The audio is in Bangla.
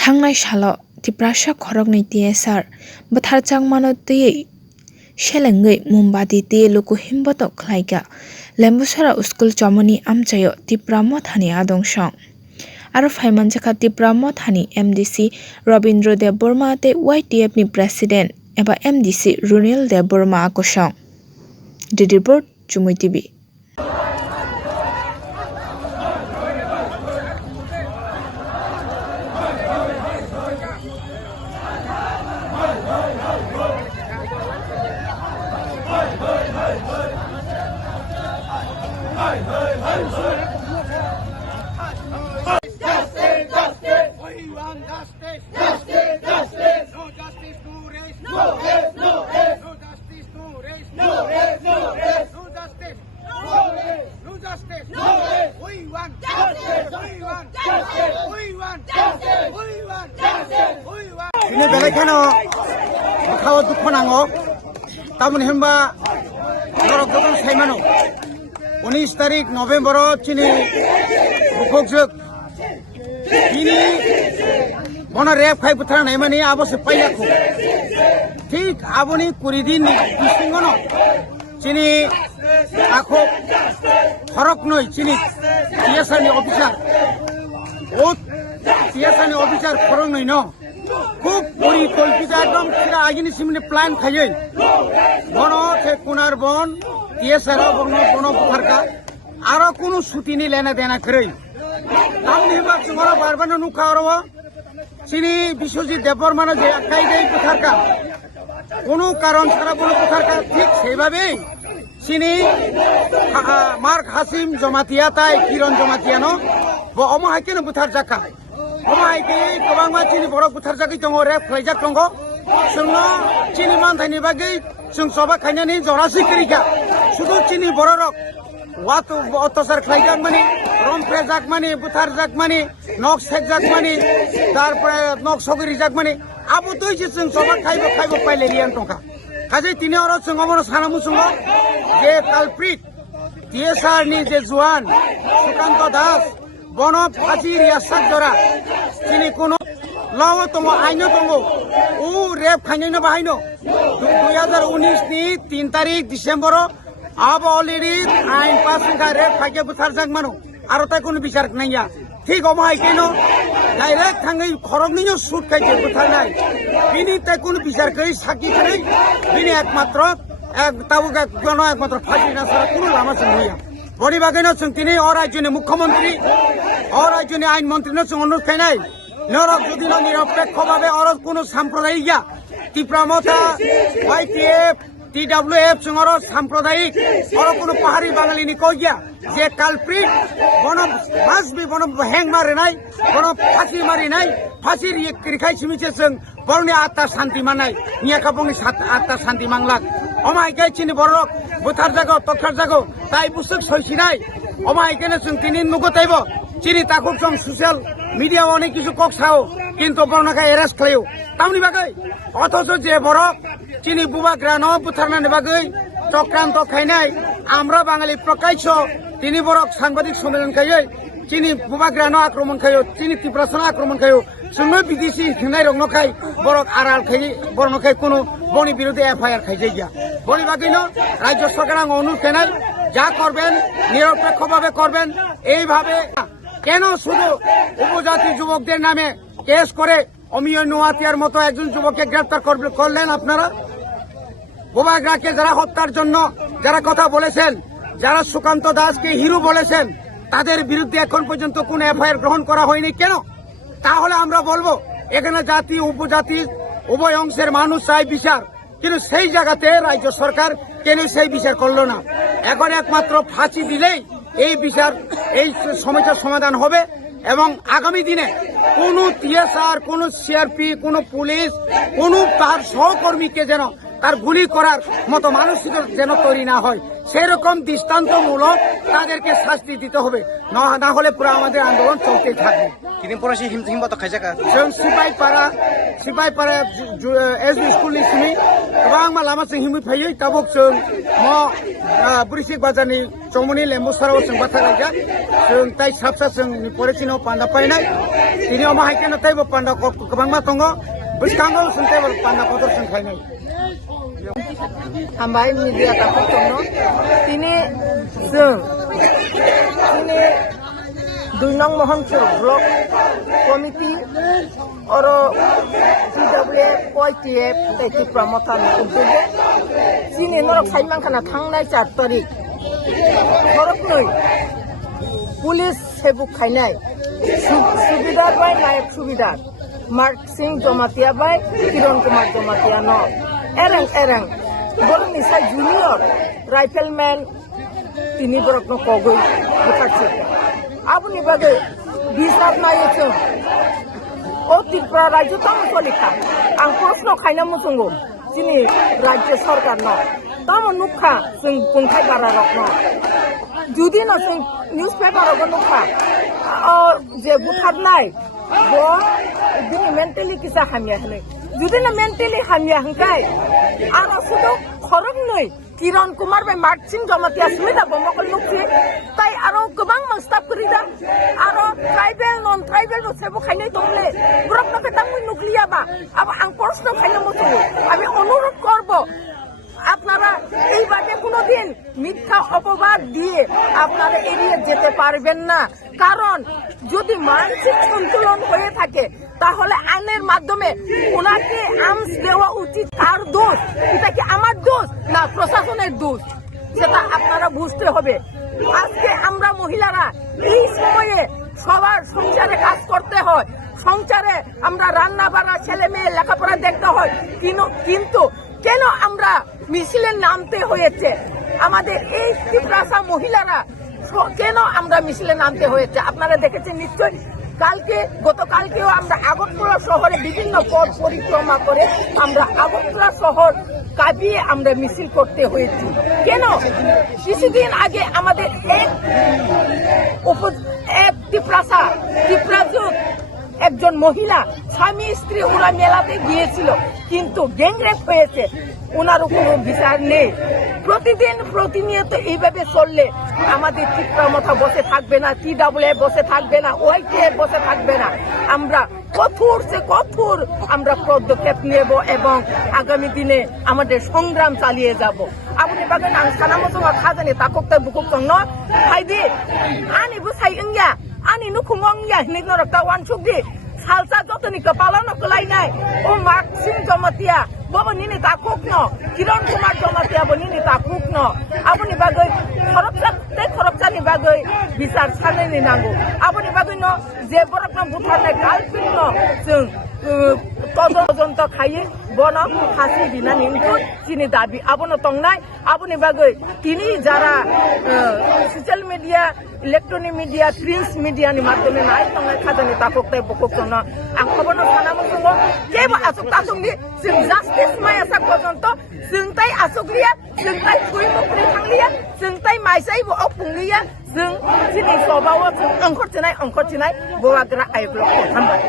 थांनाय सालाव Tiprasa खरकनि TSR Bwtharjakha Mano Twiwi Selengui Mumbadi Twi Luku Himbotok khlaika Lembucherra School Chomoni amchayo Tipra Mothani adongsong aro phaimanjakha Tipra Mothani MDC Robindra Dev Burma tei YTF ni president eba MDC Runil Dev Burma akosong. The report Chumui TV. Ini belakang kau dukhon ango, tamun hemba Khoroknwi sai Mano. 19 tarik November chini Bwkhaktwi ini Mano rep khai putra nai mani abo se payakho. Thik aboni kuridin bisingono chini akho Khoroknwi chini TSR ni officer. O TSR ni officer Khoroknwi no. খুব পরিকল্পিত একদম সেটা আগিনি সিমনে প্ল্যান খাইয়ে বনো সে কুনার বন TSR বন Bwtharjakha আরো কোনো সুতিনি লেনা দেনা করে তামনি হেবা চুমরা বারবানো নুখা আরো চিনি বিশ্বজিৎ দেবর মানে যে একাই দেই Bwtharjakha কোনো কারণ ছাড়া কোনো Bwtharjakha ঠিক সেইভাবেই চিনি মার্ক হাসিম জমাতিয়া তাই কিরণ জমাতিয়ানো অমহাইকেন Bwtharjakha Omaike kobangma chini borok Bwtharjakha tongo rep khlaijak tongo sungno chini manthani bagi sung soba khainani jorasi krika shudu chini borok watu otosar khlaijak mani romprejak mani Bwtharjakha mani nok sekjak mani tarpore nok sogirijak mani abu toi je sung soba khaibo paile rian tongka kaje tini oro sung omono sanamu sungo je culprit TSR ni je juan Sukanto Das বনো ফাঁসি রিয়াসাত জরা চিনি কোনো লও তমো আইনো তমো ও রেপ খাইনো বাহাইনো 2019 ni 3 tarik December আব অলরেডি আইন পাস হইগা রেপ খাইকে Bwtharjakha Mano আর তাই কোনো বিচার নাইয়া ঠিক অমাই কেন ডাইরেক্ট থাঙ্গই Khoroknwi শুট খাইছে Bwtharjakha বিনি তাই কোনো বিচার কই সাকি করে বিনি একমাত্র এক তাবুকা গণ একমাত্র ফাঁসি না ছাড়া কোনো লামা হইয়া বড়ি বাগানো সং তিনি অরাজ্যনি মুখ্যমন্ত্রী অরাজ্যনি আইন মন্ত্রী ন সং অনুরোধ খাইনাই নরক যদি নিরপেক্ষভাবে অর কোনো সাম্প্রদায়িক Tipra Motha YTF TWF song or সাম্প্রদায়িক অর কোনো পাহাড়ি বাঙালি নি কইয়া যে কালপ্রিট বন মাসবি বন হ্যাং মারে নাই বন ফাঁসি মারি নাই ফাঁসির রিখাই সিমিছে সং বরনি আত্মা শান্তি মানাই নিয়া কাপংনি আত্মা শান্তি মাংলাক অমাই গাই চিনি বড় Bwtharjakha তাই বুসুক সইছিনাই অমাই কেন সং তিনি নুগতাইব চিনি তাকুক সং সোশ্যাল মিডিয়া অনেক কিছু কক সাও কিন্তু বর্ণাকা এরেস্ট খাইও তামনি বাগৈ অথচ যে বড় চিনি বুবাগ্রানো বুথারনানি বাগৈ চক্রান্ত খাইনাই আমরা বাঙালি প্রকাশ্য তিনি বড় সাংবাদিক সম্মেলন খাইয়ে চিনি বুবাগ্রানো আক্রমণ খাইও চিনি Tiprasa আক্রমণ খাইও সঙ্গে বিদেশি হিনাই রং খাই বড় আড়াল খাই বড় খাই কোনো বনি বিরুদ্ধে FIR খাই যাইয়া বলি বাকি না রাজ্য সরকার অনুরোধ কেনাই যা করবেন নিরপেক্ষভাবে করবেন এইভাবে কেন শুধু উপজাতি যুবকদের নামে কেস করে অমিয় নোয়াতিয়ার মতো একজন যুবককে গ্রেফতার করলেন আপনারা Bwkhaktwi যারা হত্যার জন্য যারা কথা বলেছেন যারা সুকান্ত দাসকে হিরো বলেছেন তাদের বিরুদ্ধে এখন পর্যন্ত কোনো FIR গ্রহণ করা হয়নি কেন তাহলে আমরা বলবো এখানে জাতি উপজাতি উভয় অংশের মানুষ চাই বিচার কিন্তু সেই জায়গাতে রাজ্য সরকার কেন সেই বিচার করলো না এখন একমাত্র ফাঁসি দিলেই এই বিচার এই সমস্যার সমাধান হবে এবং আগামী দিনে কোনো TSR কোনো CRP কোনো পুলিশ কোনো তার সহকর্মীকে যেন তার গুলি করার মতো মানসিক যেন তৈরি না হয় সেরকম দৃষ্টান্তমূলক তাদেরকে শাস্তি দিতে হবে, না হলে পুরো আমাদের আন্দোলন চলতে থাকবে। Kini porasi Himbotok Khoroknwi. जों सिपाइपारा एसबी स्कुलनि सिमी गोबां लामा जों हिमै फैयो दाबक जों बुरिसिक बाजारनि चौमनि लेम्बुचेराव जों बाथारजाखा जों ताइ साबसा जों फरायसिनाव पान्दा पाइनाय दिनै माहायके नाथायबो पान्दा गोबां मा दङ बैसाङाव जों ताइ पान्दा कदर जों फाइनाय हामबाय मिडिया दाफोरखौनो दिनै जों दिनै 2 नং महनपुर ब्लक कमिटी और TWA POITF Tipra Mothani उद्योगे चीनी नरक साइमान खाना थांनाय 4 तारिख खरकनৈ पुलिस सेबुक खायनाय सुबिदा बाय नायक सुबिदा मार्क सिंह जमातिया बाय किरण कुमार जमातिया न एरंग बरनि साइ जूनियर राइफलमैन तिनी बरकनो कगै बुखारथिया आबुनि बागै बिसाब नायथों ओ त्रिपुरा राज्य तामसलिखा आं प्रश्न खायना मुसुंगो दिनै राज्य सरकार न ताम नुखा जों बुंथाय बारा रखनो जुदि न जों निउज पेपाराव नुखा जे बुथारनाय बो दिनै मेन्टेलि किसा हामिया हनै जुदि न मेन्टेलि हामिया हंखाय आरो सुदो खरकनৈ किरण कुमार बाय मार्चिं जमातिया सुबिदा बमकल नुखि ताइ आरो गोबां मास्टाफ करिदा आरो ट्राइबेल नन ट्राइबेल सेबो खायनै दंले ब्रकनके तांमुइ नुक्लियाबा अब आं प्रश्न खायनो मतो আমি অনুরোধ করব আপনারা এই বাদে কোনোদিন মিথ্যা অপবাদ দিয়ে আপনারা এড়িয়ে যেতে পারবেন না কারণ যদি মানসিক সন্তুলন হয়ে থাকে তাহলে আইনের মাধ্যমে ওনাকে আর্মস দেওয়া উচিত। কার দোষ? এটা কি আমার দোষ না প্রশাসনের দোষ? সেটা আপনারা বুঝতে হবে। আজকে আমরা মহিলারা এই সময়ে সবার সংসারে কাজ করতে হয়, সংসারে আমরা রান্না বান্না ছেলে মেয়ে লেখাপড়া দেখতে হয়, কিন্তু কেন আমরা মিছিলে নামতে হয়েছে? আমাদের এই তিপ্রাসা মহিলারা কেন আমরা মিছিলে নামতে হয়েছে আপনারা দেখেছেন নিশ্চয়। গতকালকেও আমরা আগরতলা শহরে বিভিন্ন পথ পরিক্রমা করে আমরা আগরতলা শহর কাঁপিয়ে আমরা মিছিল করতে হয়েছে। কেন? কিছুদিন আগে আমাদের এক তিপ্রাসা একজন মহিলা স্বামী স্ত্রী ওরা মেলাতে গিয়েছিল কিন্তু গ্যাংরেপ হয়েছে, ওনারও কোনো বিচার নেই। প্রতিনিয়ত এইভাবে চললে আমাদের টিপ্রা মাথা বসে থাকবে না, TWA বসে থাকবে না, OITF বসে থাকবে না। আমরা কঠোর আমরা পদক্ষেপ নেব এবং আগামী দিনে আমাদের সংগ্রাম চালিয়ে যাব। আপনি বাগান আং সানামসঙ্গা খাজানি তাককতে বুকুকং ন হাইদি আনি বুসাই ইংয়া আনি নুখুমং ইয়া হিনি নরকতা ওয়ানসুকদি salsa jotoni kepala no kelainai o maksin jomatia bobo nini takuk no kiron kumar jomatia bo nini takuk no aboni bagai khoroksa ni bagai bisar sanai ni nango aboni bagai no je borok no butarnai kalpin no जों তদন্ত খাইয়ে বন ফাঁসি দিনা নিমতু চিনি দাবি আবনো তংনাই আবনি বাগৈ তিনি যারা social media electronic media print মিডিয়াनि মাধ্যমে নাই তংনাই খাজানি তাককতাই বককতন आं खबरनो सानामसंग जेबो आसुक तासुंनि जों जास्टिस माय आसा पर्यन्त जों ताइ आसुकलिया जों ताइ थुइ मुक्रि थांलिया जों ताइ माइसाइबो अपुंलिया जों दिनै सबावो जों अंखरथिनाय बवाग्रा आइब्लक थांबाय।